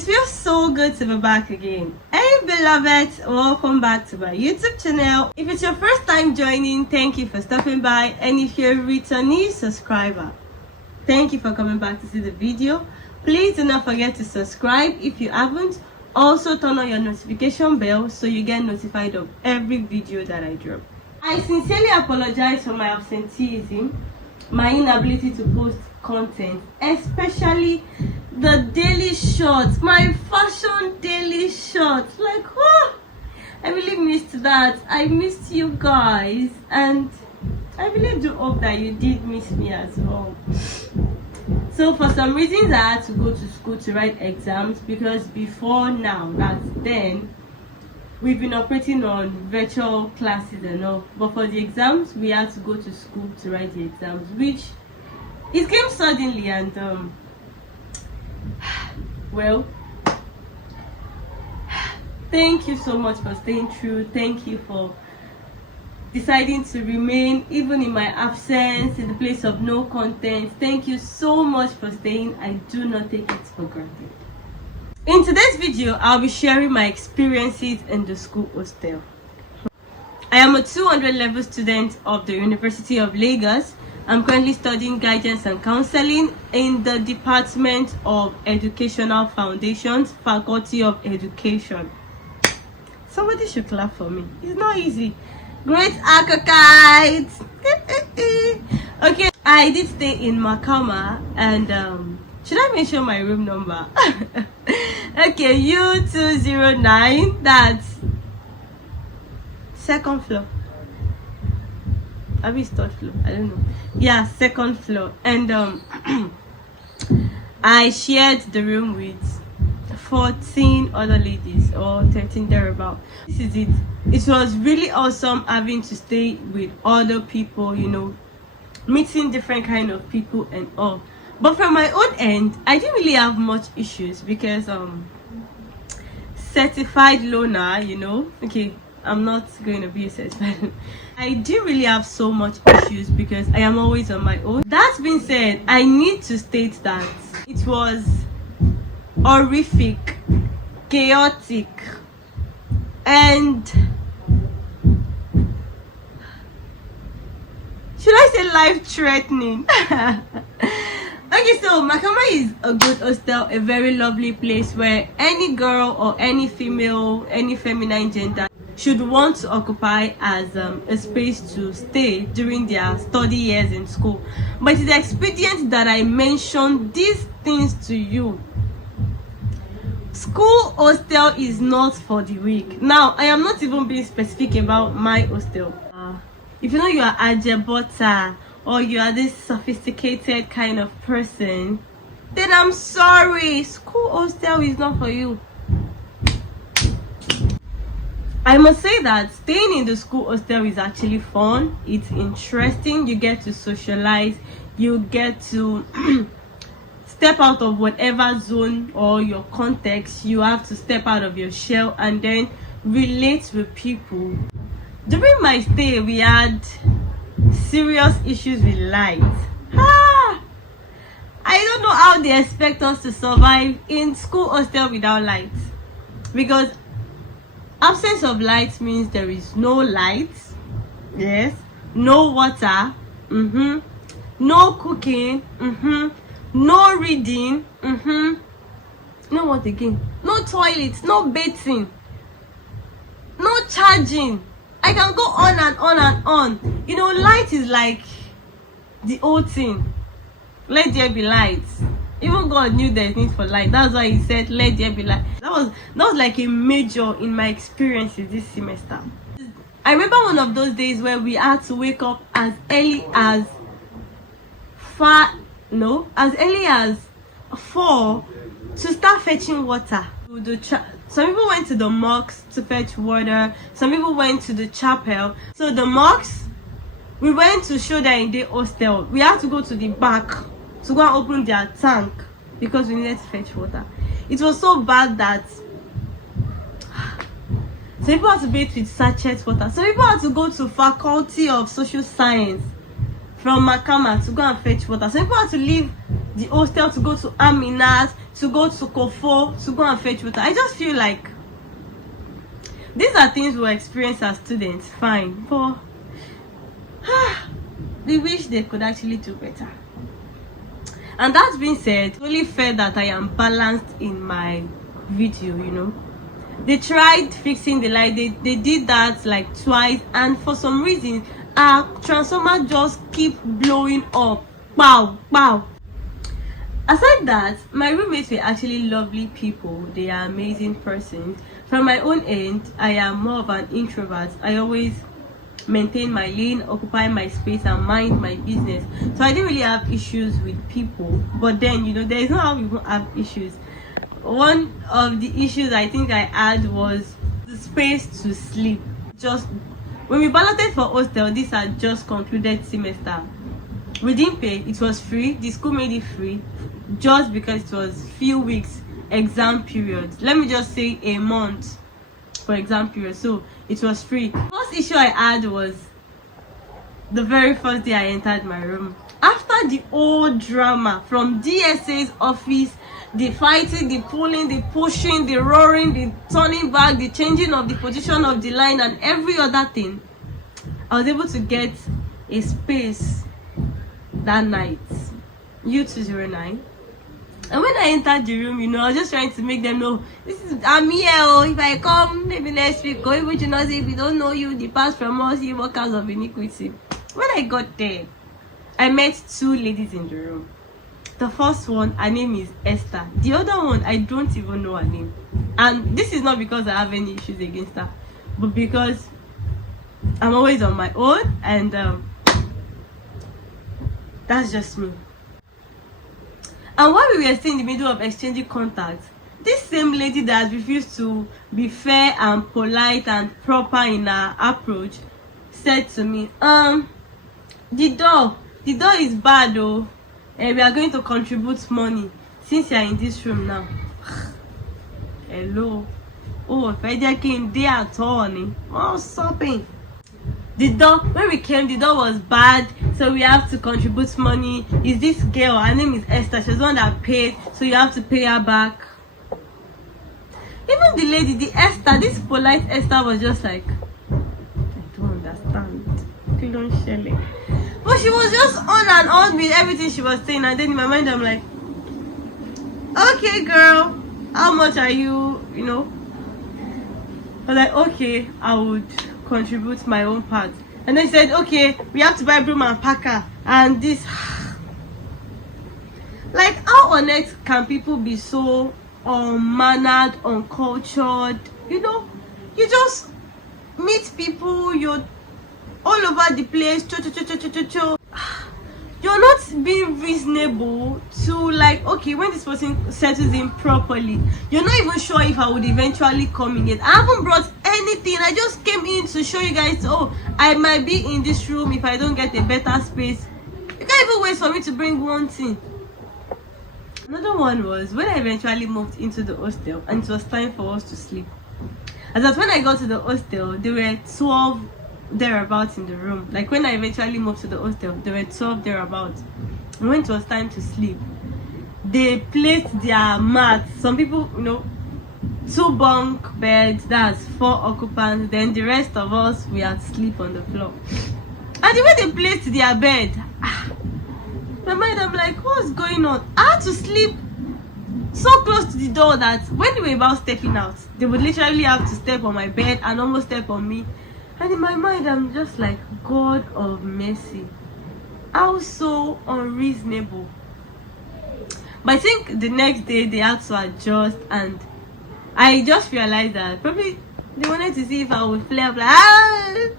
It feels so good to be back again. Hey beloved, welcome back to my YouTube channel. If it's your first time joining, thank you for stopping by, and if you're a returnee subscriber, thank you for coming back to see the video. Please do not forget to subscribe if you haven't. Also turn on your notification bell so you get notified of every video that I drop. I sincerely apologize for my absenteeism, my inability to post content, especially the daily shorts, my fashion daily shorts. Like, oh, I really missed that. I missed you guys, and I really do hope that you did miss me as well. So for some reasons I had to go to school to write exams, because before now, that's then, we've been operating on virtual classes and all, but for the exams we had to go to school to write the exams, which it came suddenly, and well, thank you so much for staying true. Thank you for deciding to remain even in my absence, in the place of no content. Thank you so much for staying. I do not take it for granted. In today's video, I'll be sharing my experiences in the school hostel. I am a 200 level student of the University of Lagos. I'm currently studying guidance and counseling in the Department of Educational Foundations, Faculty of Education. Somebody should clap for me. It's not easy. Great Akakite. Okay, I did stay in Makama, and should I mention my room number? Okay, U209. That's second floor. I mean third floor, I don't know. Yeah, second floor. And I shared the room with 14 other ladies, or 13 thereabout. This is it. It was really awesome having to stay with other people, you know, meeting different kind of people and all. But from my own end, I didn't really have much issues, because certified loner, you know. Okay, I'm not going to be a certified. I didn't really have so much issues because I am always on my own. That being said, I need to state that it was horrific, chaotic, and should I say life-threatening? Okay, so Makama is a good hostel, a very lovely place where any girl or any female, any feminine gender should want to occupy as a space to stay during their study years in school. But it is expedient that I mention these things to you. School hostel is not for the weak. Now, I am not even being specific about my hostel. If you know you are Ajebota, or you are this sophisticated kind of person, then I'm sorry, school hostel is not for you. I must say that staying in the school hostel is actually fun. It's interesting. You get to socialize. You get to step out of whatever zone or your context. You have to step out of your shell and then relate with people. During my stay, we had serious issues with light. I don't know how they expect us to survive in school hostel without light, because absence of light means there is no light, yes, no water, no cooking, no reading, no what again, no toilet, no bathing, no charging. I can go on and on and on. You know, light is like the whole thing. Let there be light. Even God knew there's need for light. That's why he said, let there be light. That was like a major in my experiences this semester. I remember one of those days where we had to wake up as early as 4 to start fetching water. Some people went to the mosques to fetch water. Some people went to the chapel. So the mosques, we went to show that in the hostel. We had to go to the back to go and open their tank because we needed to fetch water. It was so bad that some people had to bathe with sachet water. Some people had to go to Faculty of Social Science from Makama to go and fetch water. Some people had to leave the hostel to go to Aminat, to go to Kofo, to go and fetch water. I just feel like these are things we experience as students, fine, but we wish they could actually do better. And that being said, it's only fair that I am balanced in my video, you know. They tried fixing the light, they did that like twice, and for some reason our transformer just keep blowing up. Wow, wow. Aside that, my roommates were actually lovely people. They are amazing persons. From my own end, I am more of an introvert. I always maintain my lane, occupy my space, and mind my business. So I didn't really have issues with people. But then, you know, there is not how we won't have issues. One of the issues I think I had was the space to sleep. Just when we balloted for hostel, this had just concluded semester. We didn't pay, it was free. The school made it free just because it was few weeks exam period. Let me just say a month for exam period, so it was free. First issue I had was the very first day I entered my room. After the whole drama from DSA's office, the fighting, the pulling, the pushing, the roaring, the turning back, the changing of the position of the line, and every other thing, I was able to get a space that night. U209. And when I entered the room, you know, I was just trying to make them know, I'm here, oh, if I come maybe next week, or even you know, say if we don't know you, depart from us, you workers of iniquity. When I got there, I met two ladies in the room. The first one, her name is Esther. The other one, I don't even know her name. And this is not because I have any issues against her, but because I'm always on my own, and that's just me. And while we were still in the middle of exchanging contacts, this same lady that has refused to be fair and polite and proper in her approach said to me, the door is bad though. We are going to contribute money since you are in this room now. Hello. Oh, if I came there at all, oh, stopping. The door, when we came, the door was bad, so we have to contribute money. Is this girl, her name is Esther, she's the one that paid, so you have to pay her back. Even the lady, the Esther, this polite Esther was just like, I don't understand. But she was just on and on with everything she was saying, and then in my mind I'm like, okay girl, how much are you, you know? I was like, okay, I would contribute my own part. And then she said, okay, we have to buy broom and packer and this. Like, how on earth can people be so unmannered, uncultured? You know, you just meet people, you're all over the place, you're not being reasonable to, like, okay, when this person settles in properly, you're not even sure if I would eventually come in yet. I haven't brought anything, I just came in to show you guys, oh, I might be in this room if I don't get a better space. You can't even wait for me to bring one thing. Another one was when I eventually moved into the hostel and it was time for us to sleep. As that when I got to the hostel, there were 12 thereabouts in the room. Like when I eventually moved to the hostel, there were 12 thereabouts. And when it was time to sleep, they placed their mats. Some people, you know, 2 bunk beds, that's 4 occupants, then the rest of us, we had to sleep on the floor. And the way they placed their bed, my mind, I'm like, what's going on? I had to sleep so close to the door that when they were about stepping out, they would literally have to step on my bed and almost step on me. And in my mind, I'm just like, God of mercy, how so unreasonable. But I think the next day they had to adjust, and I just realized that probably they wanted to see if I would flare up like,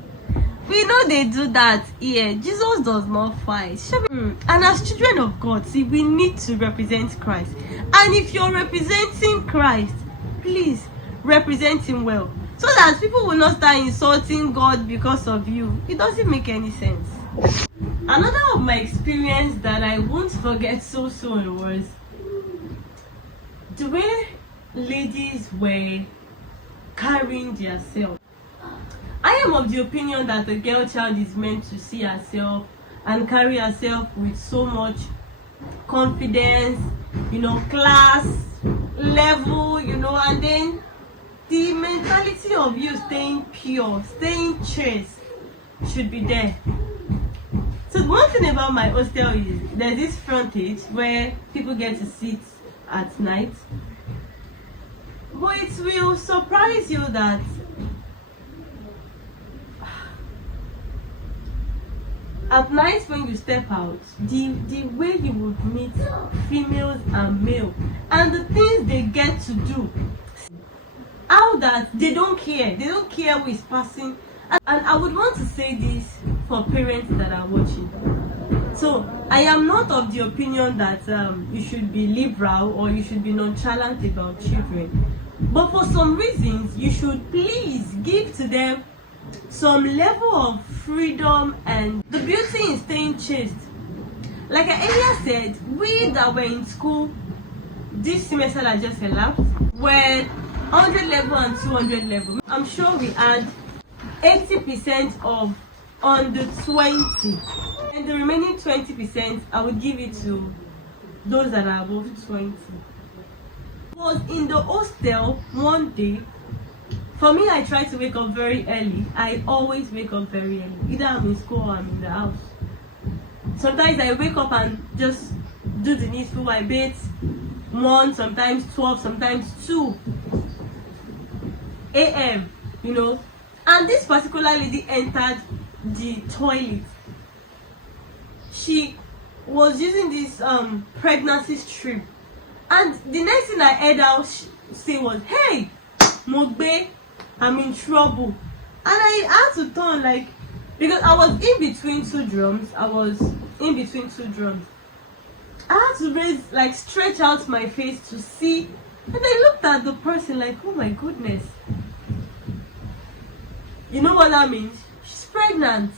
we know they do that here. Jesus does not fight. And as children of God, see, we need to represent Christ. And if you're representing Christ, please represent him well, so that people will not start insulting God because of you. It doesn't make any sense. Another of my experience that I won't forget so soon was the way ladies were carrying themselves. I am of the opinion that a girl child is meant to see herself and carry herself with so much confidence, class, level, and then the mentality of you staying pure, staying chaste should be there. So one thing about my hostel is there's this frontage where people get to sit at night. But it will surprise you that at night when you step out, the way you would meet females and male and the things they get to do, how that they don't care who is passing. And I would want to say this for parents that are watching. So I am not of the opinion that you should be liberal or you should be nonchalant about children, but for some reasons you should please give to them some level of freedom. And the beauty in staying chaste, like I earlier said, we that were in school this semester that just elapsed were 100 level and 200 level. I'm sure we had 80% of on the 20, and the remaining 20% I would give it to those that are above 20. Was in the hostel one day. For me, I try to wake up very early. I always wake up very early, either I'm in school or I'm in the house. Sometimes I wake up and just do the needful. I bathe 1, sometimes 12, sometimes 2 a.m. And this particular lady entered the toilet. She was using this pregnancy strip, and the next thing I heard her say was, "Hey, Mogbe, I'm in trouble." And I had to turn, because I was in between two drums. I had to stretch out my face to see, and I looked at the person like, oh my goodness. You know what that means? She's pregnant.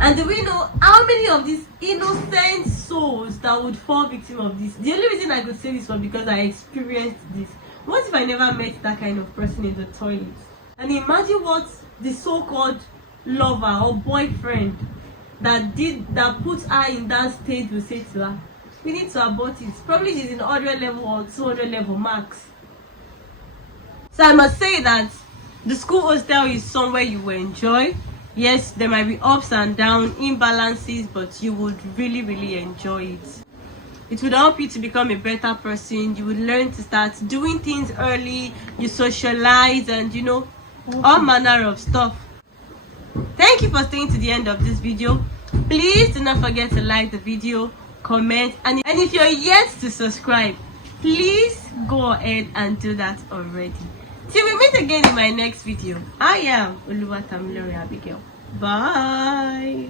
And do we know how many of these innocent souls that would fall victim of this? The only reason I could say this was because I experienced this. What if I never met that kind of person in the toilet? And imagine what the so-called lover or boyfriend that put her in that state will say to her. We need to abort it. Probably she's in 100 level or 200 level max. So I must say that the school hostel is somewhere you will enjoy. Yes, there might be ups and downs, imbalances, but you would really, really enjoy it. It would help you to become a better person. You would learn to start doing things early. You socialize and, all manner of stuff. Thank you for staying to the end of this video. Please do not forget to like the video, comment, and if you're yet to subscribe, please go ahead and do that already. Till we meet again in my next video, I am Oluwatamilore Abigail. Bye.